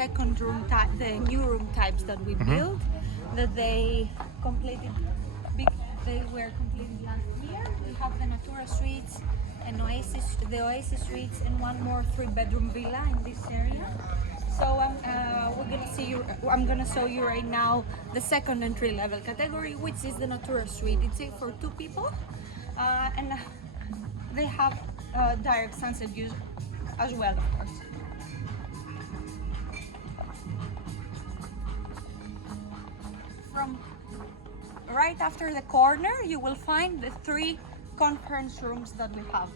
second room type, the new room types that we built, that they completed. They were completed last year. We have the Natura Suites and the Oasis Suites, and one more 3-bedroom villa in this area. So I'm gonna show you right now the second entry level category, which is the Natura Suite. It's for 2 people, and they have direct sunset views as well, of course. From right after the corner, you will find the 3 conference rooms that we have.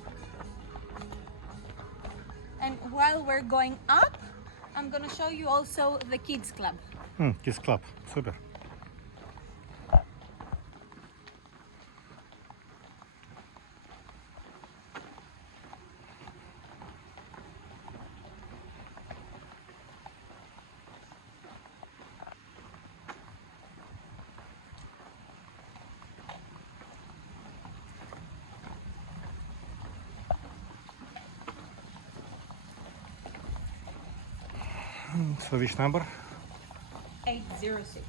And while we're going up, I'm gonna show you also the kids club. Kids club, super. So which number? 806.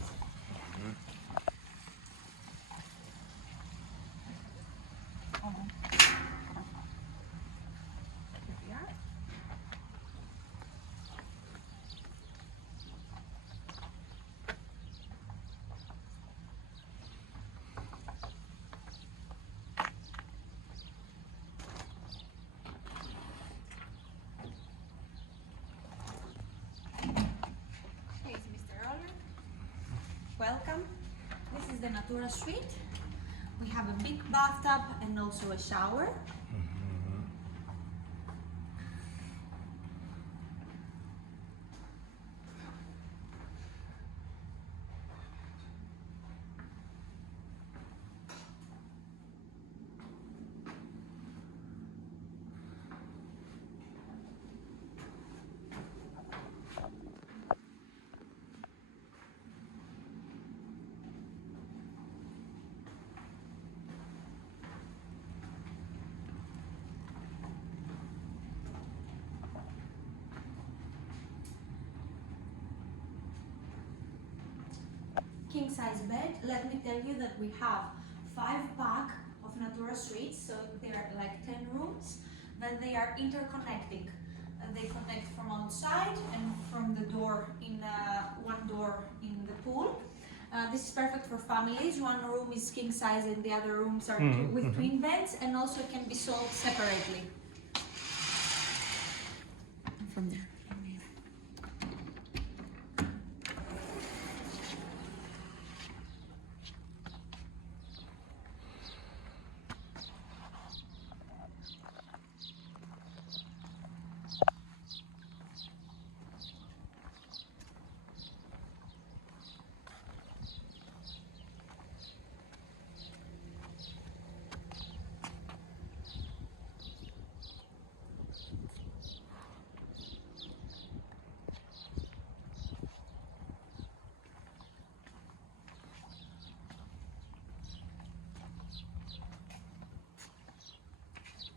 Welcome. This is the Natura Suite. We have a big bathtub and also a shower. King size bed. Let me tell you that we have 5-pack of Natura Suites, so they are like 10 rooms, but they are interconnecting. They connect from outside and from the door in one door in the pool. This is perfect for families. One room is king size and the other rooms are with twin beds, and also it can be sold separately. From there.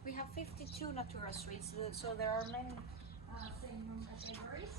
We have 52 Natura Suites, so there are many same room categories.